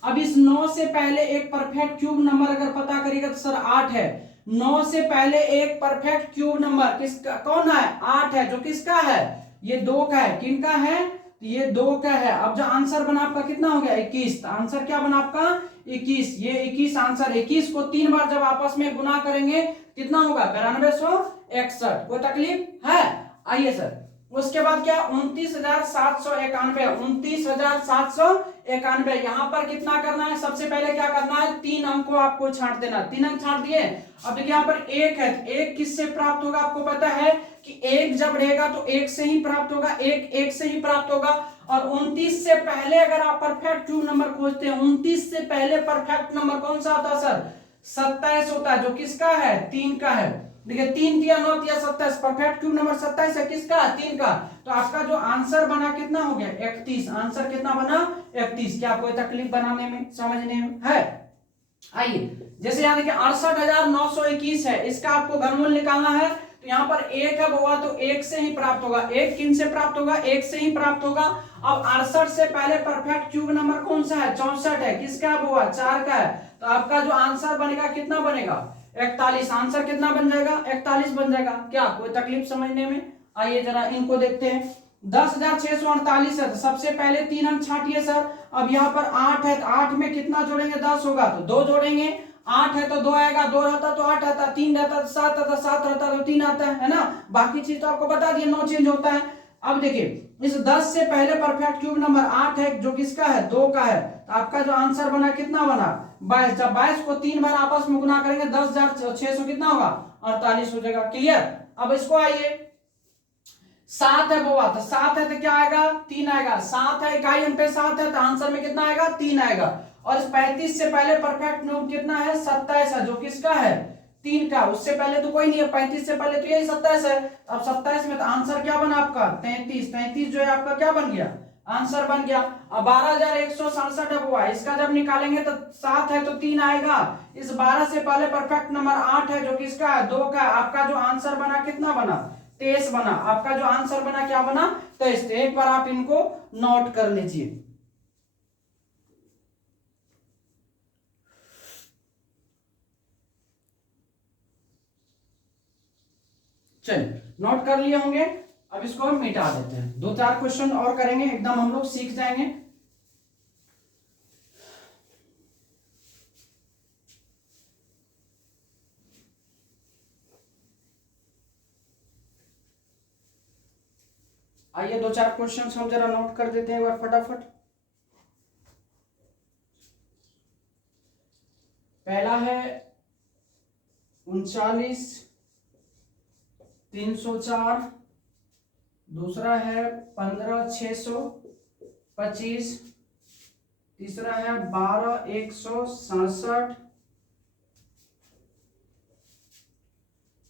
अब इस 9 से पहले एक परफेक्ट क्यूब नंबर अगर पता करिएगा तो सर 8 है। 9 से पहले एक परफेक्ट क्यूब नंबर किसका, कौन है, 8 है, जो किसका है, ये 2 का है। किनका है, ये 2 का है। अब जो आंसर बना आपका कितना हो गया, 21। आंसर क्या बना आपका, 21। ये 21 आंसर। 21 को 3 बार जब आपस में गुना करेंगे कितना होगा, 9261। कोई तकलीफ है। आइए सर उसके बाद क्या, 29,791, 29,791। यहां पर कितना करना है, सबसे पहले क्या करना है, 3 अंक को आपको छांट देना। 3 अंक छांट दिए। अब देखिए यहाँ पर 1 है, 1 किससे प्राप्त होगा, आपको पता है, कि एक जब रहेगा तो एक से ही प्राप्त होगा, एक से ही प्राप्त होगा। और 29 से पहले अगर आप परफेक्ट क्यूब नंबर खोजते हैं, 29 से पहले परफेक्ट नंबर कौन सा होता है सर? 27 होता है, जो किसका है? 3 का है। देखिए 3 तिया 9 तिया 27, परफेक्ट क्यूब नंबर 27 है, किसका? 3 का। तो आपका जो आंसर बना कितना हो गया? 31। आंसर कितना बना? 31। क्या कोई तकलीफ बनाने में, समझने में है? आइए, जैसे यहाँ देखिए 68,921 है, इसका आपको घनमूल निकालना है। तो यहाँ पर एक है हुआ तो एक से ही प्राप्त होगा। एक किन से प्राप्त होगा? एक से ही प्राप्त होगा। अब 68 से पहले परफेक्ट क्यूब नंबर कौन सा है? 64 है, किसका हुआ? 4 का है। तो आपका जो आंसर बनेगा कितना बनेगा? 41। आंसर कितना बन जाएगा? 41 बन जाएगा। क्या कोई तकलीफ समझने में? आइए जरा इनको देखते हैं। 10,648 है, तो सबसे पहले 3 अंक छाटिए सर। अब यहाँ पर 8 है, तो 8 में कितना जोड़ेंगे? 10 होगा तो 2 जोड़ेंगे। 8 है तो 2 आएगा, 2 रहता तो 8 आता, 3 रहता तो 7 आता, 7 रहता तो 3 आता है ना। बाकी चीज तो आपको बता दिया, नो चेंज होता है। अब देखिए इस 10 से पहले परफेक्ट क्यूब नंबर 8 है, जो किसका है? 2 का है। तो आपका जो आंसर बना कितना बना? 22। जब 22 को 3 बार आपस में गुना करेंगे 10,600 कितना होगा? 48 हो जाएगा। क्लियर? अब इसको आइए 7 है बुआ, तो 7 है तो क्या आएगा? 3 आएगा। 7 है, इकाई अंक पे 7 है, तो आंसर में कितना आएगा? 3 आएगा। और इस 35 से पहले परफेक्ट क्यूब कितना है? 27 है, जो किसका है? 3 का। उससे पहले तो कोई नहीं है, 35 से पहले तो यही 27 है। अब 27 में तो आंसर क्या बना आपका? 33। 33 जो है आपका क्या बन गया? आंसर बन गया। अब 12,167 है बुआ, इसका जब निकालेंगे तो 7 है तो 3 आएगा। इस 12 से पहले परफेक्ट नंबर 8 है, जो किसका है? 2 का। आपका जो आंसर बना कितना बना? 23 बना। आपका जो आंसर बना क्या बना? 23। एक बार आप इनको नोट कर लीजिए। चलिए नोट कर लिए होंगे। अब इसको हम मिटा देते हैं, 2-4 क्वेश्चन और करेंगे, एकदम हम लोग सीख जाएंगे। आइए 2-4 क्वेश्चन हम जरा नोट कर देते हैं एक बार फटाफट। पहला है 39,304, दूसरा है 15,625, तीसरा है 12,167,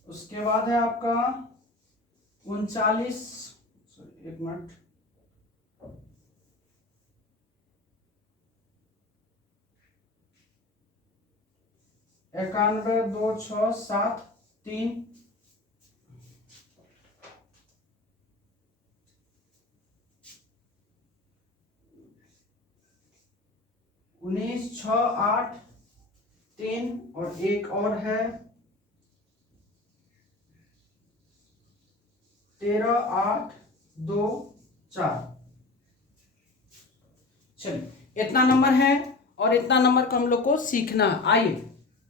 उसके बाद है आपका 39, एक मिनट, 91,2,6,7,3, 19,6,8,3 और एक और है 13,8,2,4। चलिए इतना नंबर है और इतना नंबर को हम लोग को सीखना। आइए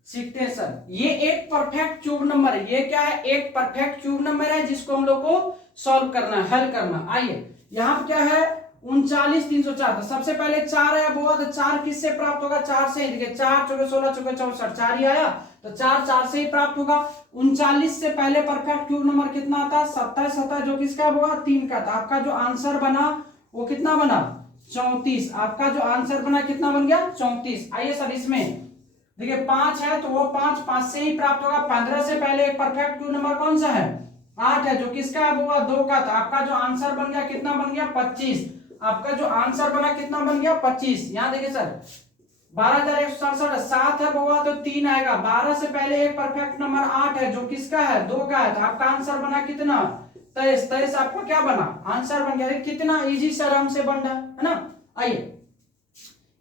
सीखते हैं सर। ये एक परफेक्ट क्यूब नंबर है। ये क्या है? एक परफेक्ट क्यूब नंबर है, जिसको हम लोग को सॉल्व करना है, हल करना। आइए यहाँ क्या है? 39,304। तो सबसे पहले 4 है वो, तो 4 किससे प्राप्त होगा? 4 से। देखिए 4 चौके 16 चौके 64, 4 ही आया, तो 4 से ही प्राप्त होगा। 39 से पहले परफेक्ट क्यूब नंबर कितना आता? 27 आता, जो किसका होगा? 3 का। तो आपका जो आंसर बना वो कितना बना? 34। आपका जो आंसर बना कितना बन गया? 34। आइए सर इसमें देखिए 5 है, तो वो 5 से ही प्राप्त होगा। 15 से पहले एक परफेक्ट क्यूब नंबर कौन सा है? 8 है, जो किसका होगा? 2 का। तो आपका जो आंसर बन गया कितना बन गया? 25। आपका जो आंसर बना कितना बन गया? 25। यहाँ देखिए सर 12,167, 7 है होगा तो 3 आएगा। 12 से पहले एक परफेक्ट नंबर 8 है, जो किसका है? 2 का है। तो आपका आंसर बना कितना? 23। 23 आपका क्या बना? आंसर बन गया। कितना इजी सर हमसे बन रहा है ना। आइए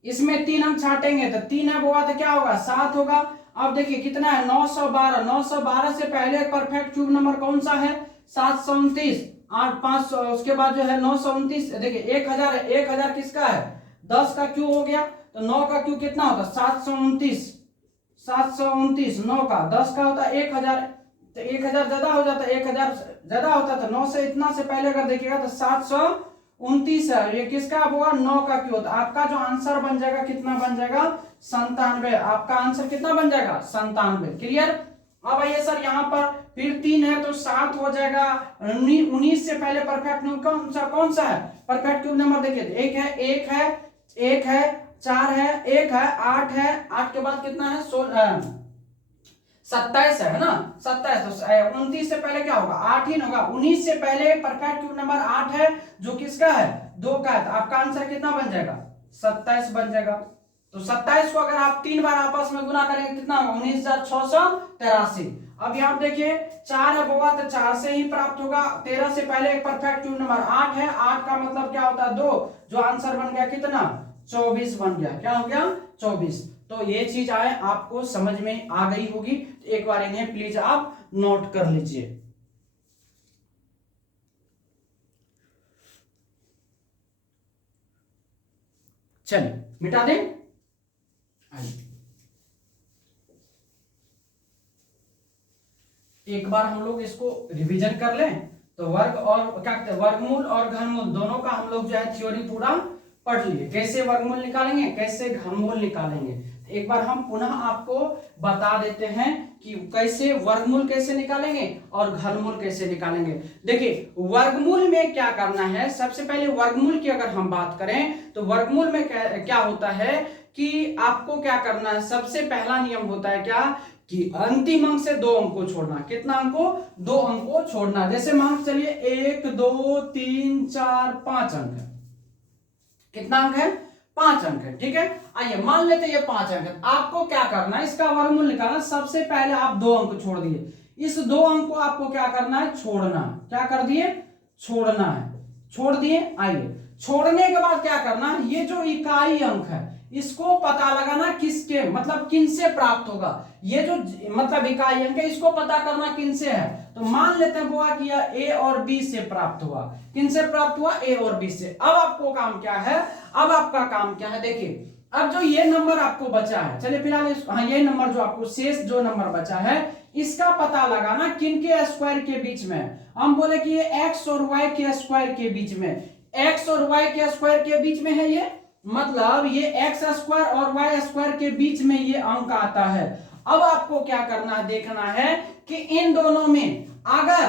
इसमें 3 हम छाटेंगे, तो 3 है वो तो क्या होगा? 7 होगा। अब देखिए कितना है? 912। 912 से पहले परफेक्ट क्यूब नंबर कौन सा है? 729। 8 5 उसके बाद जो है 929। देखिए 1000 है, 1000 किसका है? 10 का क्यूब हो गया, तो 9 का क्यूब कितना होता? 729। 729 9 का, 10 का होता 1000, तो 1000 ज्यादा हो जाता, 1000 ज्यादा होता, तो 9 से इतना से पहले अगर देखिएगा तो 729 है। ये किसका होगा? 9 का क्यूब। तो आपका जो आंसर बन जाएगा कितना बन जाएगा? 97। आपका आंसर कितना बन जाएगा? 97। क्लियर? अब आइए सर यहाँ पर फिर 3 है तो 7 हो जाएगा। 19 से पहले परफेक्ट क्यूब कौन सा है? परफेक्ट क्यूब नंबर देखिए, एक है 4 है, 1 है, 8 है, 8 के बाद कितना है? 27 है ना, 27। तो 29 से पहले क्या होगा? 8 ही होगा। 19 से पहले परफेक्ट क्यूब नंबर 8 है, जो किसका है? 2 का है। तो आपका आंसर कितना बन जाएगा? 27 बन जाएगा। तो 27 को अगर आप 3 बार आपस में गुना करेंगे कितना होगा? 19,683। अब यहाँ देखिए 4 है बउआ, तो 4 से ही प्राप्त होगा। 13 से पहले एक परफेक्ट क्यूब नंबर 8 है, 8 का मतलब क्या होता है? 2, जो आंसर बन गया कितना? 24 बन गया। क्या हो गया? 24। तो ये चीज आए आपको समझ में आ गई होगी, तो एक बार इन्हें प्लीज आप नोट कर लीजिए। चलिए मिटा दें। एक बार हम लोग इसको रिवीजन कर लें। तो वर्ग और क्या कहते हैं, वर्गमूल और घनमूल दोनों का हम लोग जो है थ्योरी पूरा पढ़ लिए। कैसे वर्गमूल निकालेंगे, कैसे घनमूल निकालेंगे। एक बार हम पुनः आपको बता देते हैं कि कैसे वर्गमूल कैसे निकालेंगे और घनमूल कैसे निकालेंगे। देखिए वर्गमूल में क्या करना है, सबसे पहले वर्गमूल की अगर हम बात करें तो वर्गमूल में क्या होता है कि आपको क्या करना है, सबसे पहला नियम होता है क्या कि अंतिम अंक से 2 अंक को छोड़ना। कितना अंक को? 2 अंक को छोड़ना। जैसे मान चलिए 1 2 3 4 5 अंक है। कितना अंक है? 5 अंक है। ठीक है, आइए मान लेते हैं ये 5 अंक है। आपको क्या करना है, इसका वर्गमूल निकालना। सबसे पहले आप 2 अंक छोड़ दिए, इस 2 अंक को आपको क्या करना है? छोड़ना। क्या कर दिए? छोड़ना है। छोड़ दिए। आइए छोड़ने के बाद क्या करना है, ये जो इकाई अंक है इसको पता लगाना किसके, मतलब किन से प्राप्त होगा। ये जो मतलब इकाई अंक है इसको पता करना किन से है। तो मान लेते हैं बुआ कि यह ए और बी से प्राप्त हुआ। किन से प्राप्त हुआ? ए और बी से। अब आपको काम क्या है, अब आपका काम क्या है, देखिए अब जो ये नंबर आपको बचा है, चलिए फिलहाल हाँ ये नंबर जो आपको शेष जो नंबर बचा है इसका पता लगाना किन के स्क्वायर के बीच में। हम बोले कि ये एक्स और वाई के स्क्वायर के बीच में, एक्स और वाई के स्क्वायर के बीच में है ये, मतलब ये एक्स स्क्वायर और वाई स्क्वायर के बीच में ये अंक आता है। अब आपको क्या करना है, देखना है कि इन दोनों में अगर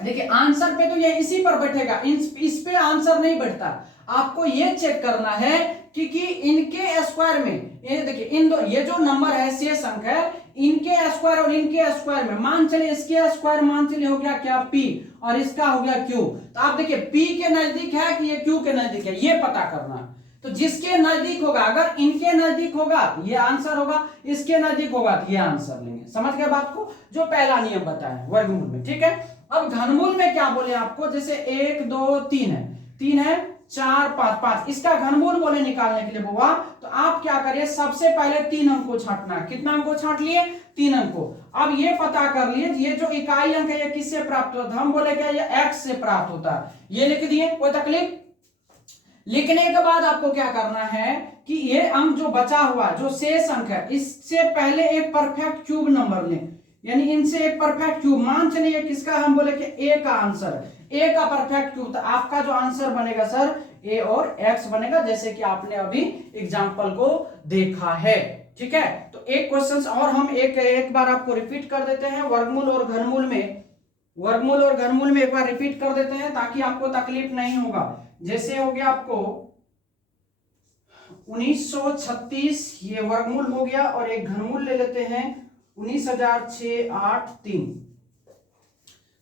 देखिए आंसर पे तो ये इसी पर बैठेगा, इस पे आंसर नहीं बैठता। आपको ये चेक करना है कि इनके स्क्वायर में, ये देखिए इन दो, ये जो नंबर है शेष अंक है, इनके स्क्वायर और इनके स्क्वायर में मान चलिए इसके स्क्वायर मान चलिए हो गया क्या? पी, और इसका हो गया क्यू। तो आप देखिए पी के नजदीक है कि ये क्यू के नजदीक है, ये पता करना। तो जिसके नजदीक होगा, अगर इनके नजदीक होगा ये आंसर होगा, इसके नजदीक होगा तो ये आंसर लेंगे। समझ गए बात को? जो पहला नियम बताया वर्गमूल में। ठीक है, अब घनमूल में क्या बोले आपको, जैसे 1 2 3 है, 3 है 4 5 5, इसका घनमूल बोले निकालने के लिए बुआ, तो आप क्या करिए, सबसे पहले 3 अंक को छांटना। कितना अंक को छांट लिए? 3 अंक को। अब ये पता कर लिए ये जो इकाई अंक है ये किससे प्राप्त होता है, हम बोले क्या ये एक्स से प्राप्त होता है, ये लिख दिए, कोई तकलीफ। लिखने के बाद आपको क्या करना है कि ये अंक जो बचा हुआ जो शेष अंक है इससे पहले एक परफेक्ट क्यूब नंबर लें, यानी इनसे एक परफेक्ट क्यूब। मान चलिए किसका, हम बोले कि ए का आंसर, ए का परफेक्ट क्यूब, तो आपका जो आंसर बनेगा सर ए और एक्स बनेगा, जैसे कि आपने अभी एग्जांपल को देखा है। ठीक है, तो एक क्वेश्चन और हम एक बार आपको रिपीट कर देते हैं, वर्गमूल और घनमूल में, वर्गमूल और घनमूल में एक बार रिपीट कर देते हैं ताकि आपको तकलीफ नहीं होगा। जैसे हो गया आपको 1936 ये वर्गमूल हो गया, और एक घनमूल ले लेते हैं 19,683,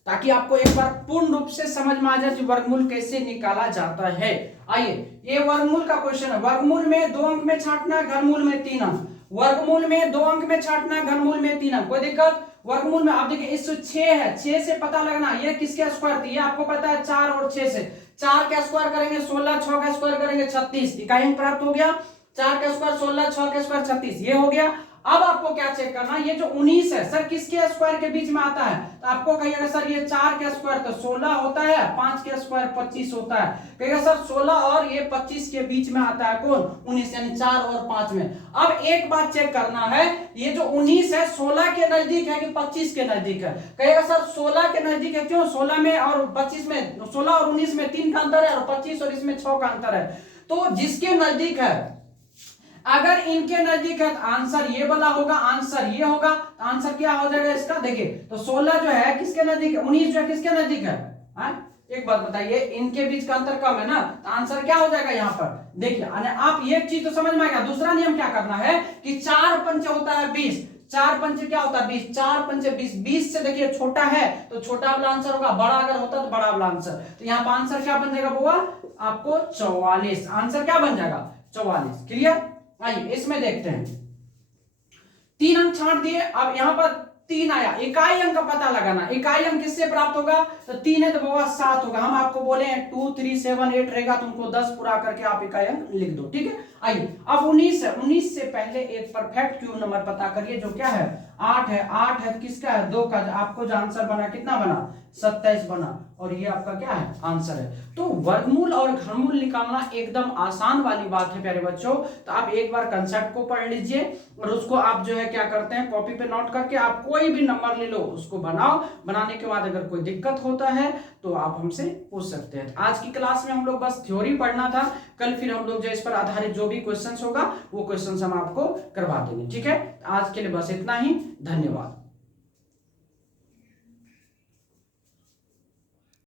ताकि आपको एक बार पूर्ण रूप से समझ में आ जाए कि वर्गमूल कैसे निकाला जाता है। आइए ये वर्गमूल का क्वेश्चन है। वर्गमूल में 2 अंक में छांटना, घनमूल में 3 अंक। वर्गमूल में 2 अंक में छांटना, घनमूल में 3 अंक, कोई दिक्कत? वर्गमूल में आप देखिए इस 6 है, 6 से पता लगना ये किसके स्क्वायर थी, ये आपको पता है 4 और 6 से। 4 का स्क्वायर करेंगे 16, 6 का स्क्वायर करेंगे 36, इकाई अंक प्राप्त हो गया। 4 का स्क्वायर 16, 6 का स्क्वायर 36, ये हो गया। अब आपको क्या चेक करना, ये जो 19 है सर किसके स्क्वायर के बीच में आता है, तो आपको कहिएगा सर ये 4 के स्क्वायर तो 16 होता है, 5 के स्क्वायर 25 होता है, कहिएगा सर 16 और ये 25 के बीच में आता है कौन, 19, यानी 4 और 5 में। अब एक बात चेक करना है, ये जो 19 है 16 के नजदीक है कि 25 के नजदीक है, कहिएगा सर 16 के नजदीक है। क्यों? 16 में और 25 में, 16 और 19 में 3 का अंतर है, और 25 और इसमें 6 का अंतर है। तो जिसके नजदीक है, अगर इनके नजदीक है तो आंसर ये वाला होगा, आंसर ये होगा, तो आंसर क्या हो जाएगा इसका, देखिए तो 16 जो है किसके नजदीक है, 19 जो है किसके नजदीक है, एक बात बताइए, इनके बीच का अंतर कम है ना, तो आंसर क्या हो जाएगा यहाँ पर, देखिए आप ये चीज तो समझ में आ गया। दूसरा नियम क्या करना है कि 4 पंचे होता है 20, 4 पंचे क्या होता है 20, 4 पंचे 20, 20 से देखिए छोटा है तो छोटा वाला आंसर होगा, बड़ा अगर होता तो बड़ा वाला आंसर। तो यहाँ पर आंसर क्या बन जाएगा बुआ आपको 44, आंसर क्या बन जाएगा 44। क्लियर, आइए इसमें देखते हैं। 3 अंक छांट दिए, अब यहां पर 3 आया, इकाई अंक का पता लगाना, इकाई अंक किससे प्राप्त होगा, तो 3 है तो बाबा 7 होगा। हम आपको बोले हैं 2 3 7 8 रहेगा, तुमको 10 पूरा करके आप इकाई अंक लिख दो, ठीक है। आइए अब 19 है, 19 से पहले एक परफेक्ट क्यूब नंबर पता करिए जो क्या है 8 है, 8 है किसका है 2 का, आपको जो आंसर बना कितना बना 27 बना, और ये आपका क्या है आंसर है। तो वर्गमूल और घनमूल निकालना एकदम आसान वाली बात है प्यारे बच्चों। तो आप एक बार कंसेप्ट को पढ़ लीजिए और उसको आप जो है क्या करते हैं कॉपी पे नोट करके आप कोई भी नंबर ले लो उसको बनाओ, बनाने के बाद अगर कोई दिक्कत होता है तो आप हमसे पूछ सकते हैं। आज की क्लास में हम लोग बस थ्योरी पढ़ना था, कल फिर हम लोग जो इस पर आधारित जो भी क्वेश्चंस होगा वो क्वेश्चंस हम आपको करवा देंगे, ठीक है। आज के लिए बस इतना ही, धन्यवाद।